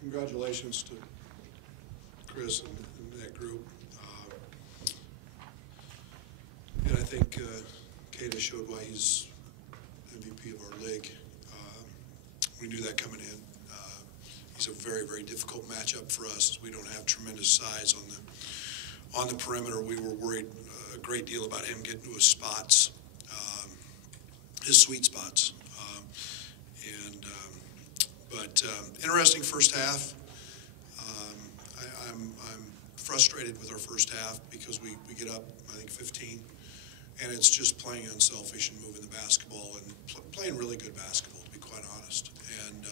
congratulations to Chris and that group. And I think Kata showed why he's MVP of our league. We knew that coming in. He's a very, very difficult matchup for us. We don't have tremendous size on the perimeter. We were worried a great deal about him getting to his spots, his sweet spots. But interesting first half. I'm frustrated with our first half because we get up, I think, 15, and it's just playing unselfish and moving the basketball and playing really good basketball, to be quite honest. And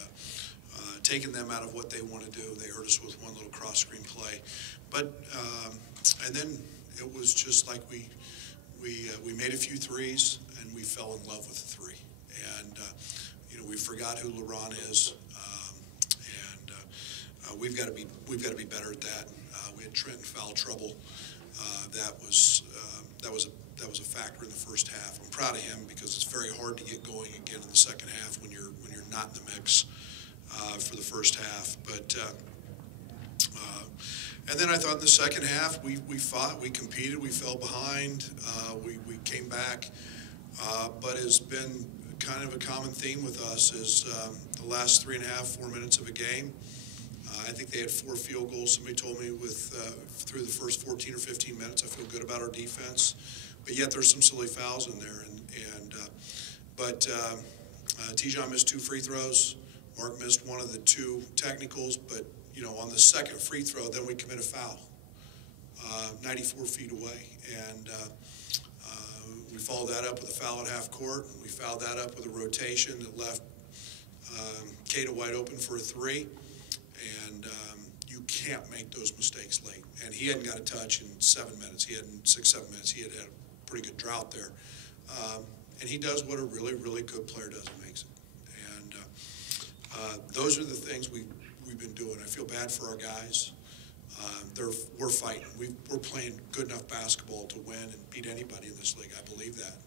taking them out of what they want to do. They hurt us with one little cross-screen play. But and then it was just like we made a few threes, and we fell in love with the three. And we forgot who LeBron is, and we've got to be better at that. We had Trent in foul trouble. That was a factor in the first half. I'm proud of him because it's very hard to get going again in the second half when you're not in the mix for the first half. But and then I thought in the second half we fought, we competed, we fell behind, we came back, but it's been kind of a common theme with us is the last 3.5, 4 minutes of a game. I think they had 4 field goals. Somebody told me through the first 14 or 15 minutes, I feel good about our defense, but yet there's some silly fouls in there. But T-John missed 2 free throws. Mark missed one of the 2 technicals, but on the second free throw, then we commit a foul, 94 feet away, and we followed that up with a foul at half court. We fouled that up with a rotation that left Kata wide open for a 3. And you can't make those mistakes late. And he hadn't got a touch in 7 minutes. He had in 6, 7 minutes. He had a pretty good drought there. And he does what a really, really good player does and makes it. And those are the things we've been doing. I feel bad for our guys. We're fighting. We're playing good enough basketball to win and beat anybody in this league. I believe that.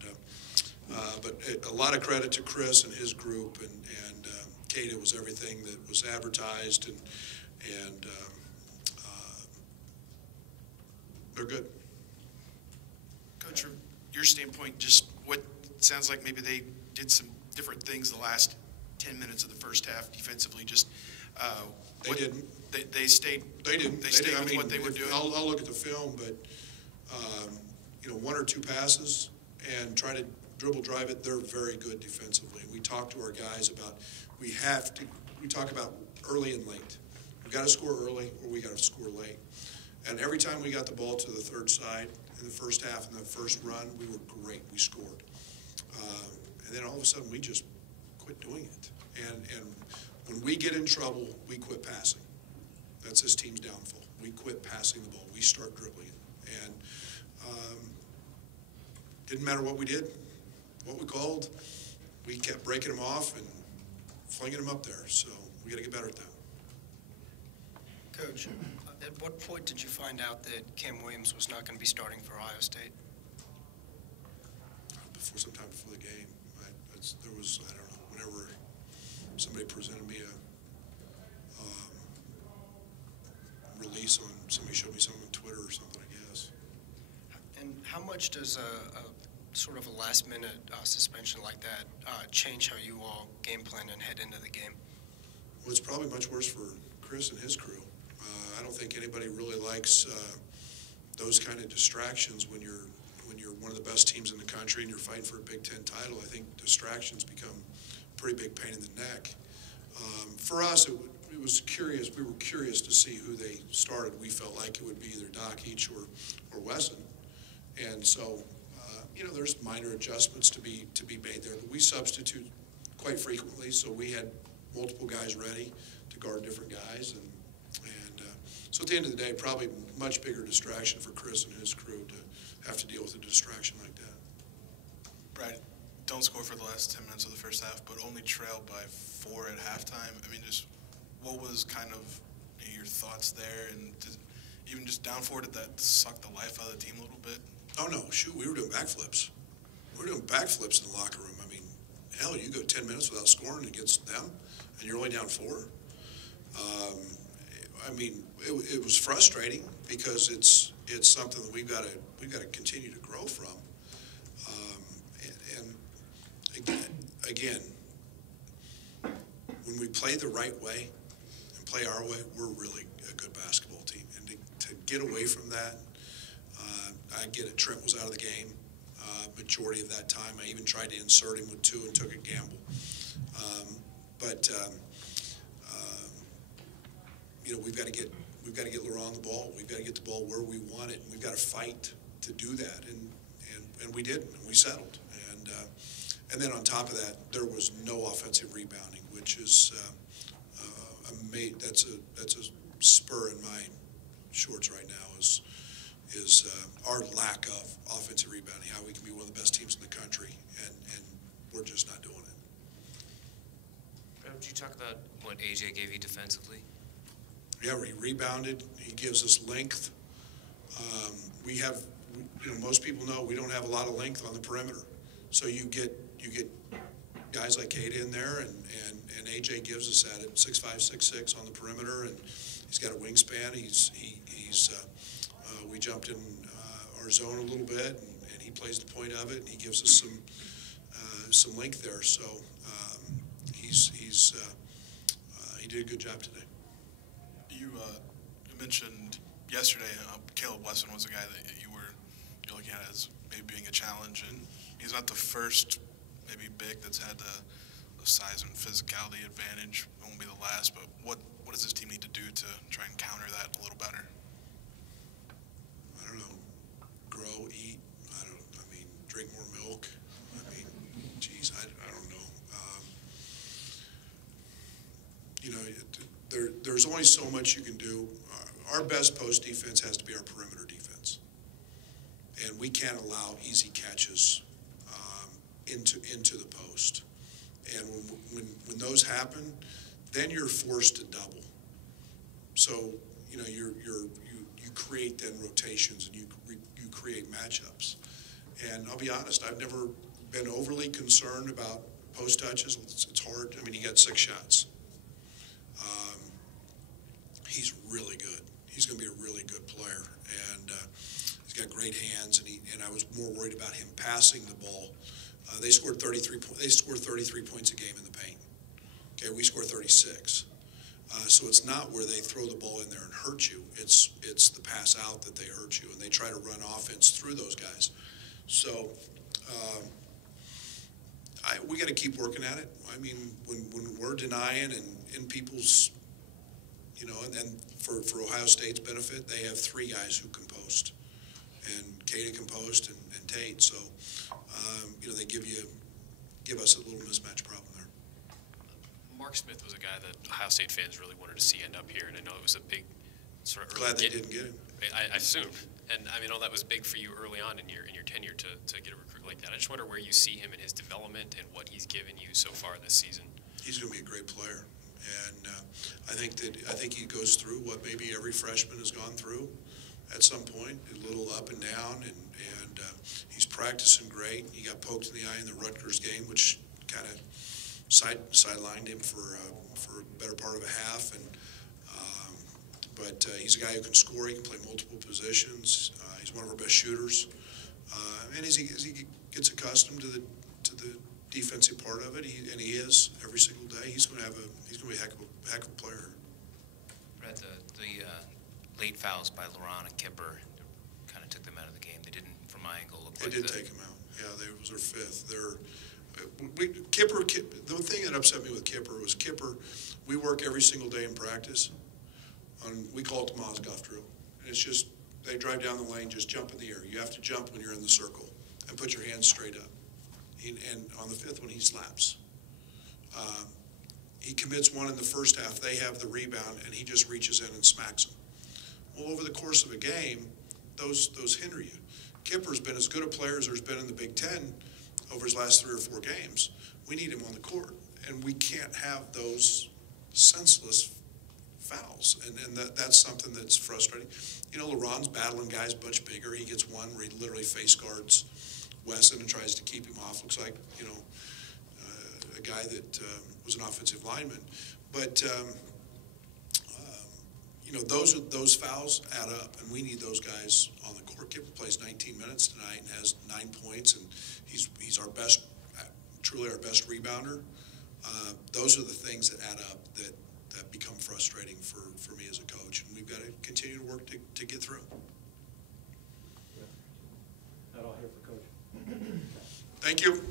And but a lot of credit to Chris and his group, and Kata was everything that was advertised, and they're good. Coach, from your standpoint, just what sounds like maybe they did some different things the last 10 minutes of the first half defensively. Just they didn't. They stayed. They didn't. They stayed with what they were doing. I'll look at the film, but 1 or 2 passes and try to dribble drive it. They're very good defensively. We talk to our guys about we talk about early and late. We got to score early or we got to score late. And every time we got the ball to the third side in the first half and the first run, we were great. We scored. And then all of a sudden we just quit doing it. And when we get in trouble, we quit passing. That's this team's downfall. We quit passing the ball. We start dribbling it. And didn't matter what we did, what we called, we kept breaking them off and flinging them up there. So we got to get better at that. Coach, at what point did you find out that Cam Williams was not going to be starting for Ohio State? Sometime before the game. There was, I don't know, whenever somebody presented me a release on, somebody showed me something on Twitter or something, I guess. And how much does a sort of a last-minute suspension like that change how you all game plan and head into the game? Well, it's probably much worse for Chris and his crew. I don't think anybody really likes those kind of distractions when you're one of the best teams in the country and you're fighting for a Big Ten title. I think distractions become a pretty big pain in the neck. For us, it was curious. We were curious to see who they started. We felt like it would be either Dockich or Wesson, and so there's minor adjustments to be made there. But we substitute quite frequently, so we had multiple guys ready to guard different guys, and so at the end of the day, probably much bigger distraction for Chris and his crew to have to deal with a distraction like that. Brad, don't score for the last 10 minutes of the first half, but only trailed by 4 at halftime. I mean, just what was kind of your thoughts there, and even just down 4, did that suck the life out of the team a little bit? Oh no, shoot, we were doing backflips. We were doing backflips in the locker room. I mean, hell, you go 10 minutes without scoring against them, and you're only down 4. I mean, it was frustrating because it's something that we've got to continue to grow from. And again, when we play the right way and play our way, we're really a good basketball team. And to get away from that, I get it. Trent was out of the game majority of that time. I even tried to insert him with 2 and took a gamble. You know, we've got to get Laurent the ball. We've got to get the ball where we want it, and we've got to fight to do that. And we did, and we settled. And then on top of that, there was no offensive rebounding, which is that's a spur in my shorts right now. Is our lack of offensive rebounding, how we can be one of the best teams in the country, and we're just not doing it. Would you talk about what AJ gave you defensively? Yeah, he rebounded. He gives us length. We have, you know, most people know we don't have a lot of length on the perimeter. So you get guys like Kate in there, and AJ gives us that at 6'5", 6'6" on the perimeter, and he's got a wingspan. We jumped in our zone a little bit, and he plays the point of it, and he gives us some length there. So he did a good job today. You mentioned yesterday Caleb Wesson was a guy that you're looking at as maybe being a challenge, and he's not the first maybe big that's had the size and physicality advantage. It won't be the last, but what does this team need to do to try and counter that a little better? I don't know. Grow, eat. I mean, drink more milk. I mean, geez, I don't know. You know, there's only so much you can do. Our best post defense has to be our perimeter defense, and we can't allow easy catches into the post. And when those happen, then you're forced to double. So you know you create then rotations, and you create matchups. And I'll be honest, I've never been overly concerned about post touches. It's hard. I mean, he got 6 shots. He's really good. He's going to be a really good player, and he's got great hands. And I was more worried about him passing the ball. They scored 33 points a game in the paint. Okay, we scored 36. So it's not where they throw the ball in there and hurt you. It's the pass out that they hurt you, and they try to run offense through those guys. So we got to keep working at it. I mean, when we're denying and in people's, you know, and for Ohio State's benefit, they have 3 guys who can post, and Katie can post and Tate. So you know, they give us a little mismatch problem there. Mark Smith was a guy that Ohio State fans really wanted to see end up here, and I know it was a big sort of early. Glad they didn't get him. I assume, and I mean, all that was big for you early on in your tenure to get a recruit like that. I just wonder where you see him in his development and what he's given you so far this season. He's going to be a great player, and I think he goes through what maybe every freshman has gone through at some point, a little up and down, and he's practicing great. He got poked in the eye in the Rutgers game, which kind of sidelined him for a better part of a half, but he's a guy who can score. He can play multiple positions. He's one of our best shooters, and as he gets accustomed to the defensive part of it, and he is every single day, he's going to be a heck of a player. Brett, the late fouls by Laurent and Kipper kind of took them out of the game. They didn't, from my angle, look like they did take him out. Yeah, they was their 5th. Kipper. The thing that upset me with Kipper was we work every single day in practice. We call it the Mozgov drill. And it's just, they drive down the lane, just jump in the air. You have to jump when you're in the circle and put your hands straight up. And on the 5th one, he slaps. He commits one in the first half. They have the rebound, and he just reaches in and smacks them. Well, over the course of a game, those hinder you. Kipper's been as good a player as there's been in the Big Ten over his last 3 or 4 games. We need him on the court, and we can't have those senseless fouls, and that's something that's frustrating. You know, Laurent's battling guys much bigger. He gets one where he literally face guards Wesson and tries to keep him off. Looks like, you know, a guy that was an offensive lineman. But those fouls add up, and we need those guys on the court. Kipper plays 19 minutes tonight and has 9 points, and he's our best, truly our best rebounder. Those are the things that add up that become frustrating for me as a coach, and we've got to continue to work to get through. That all here for Coach. Thank you.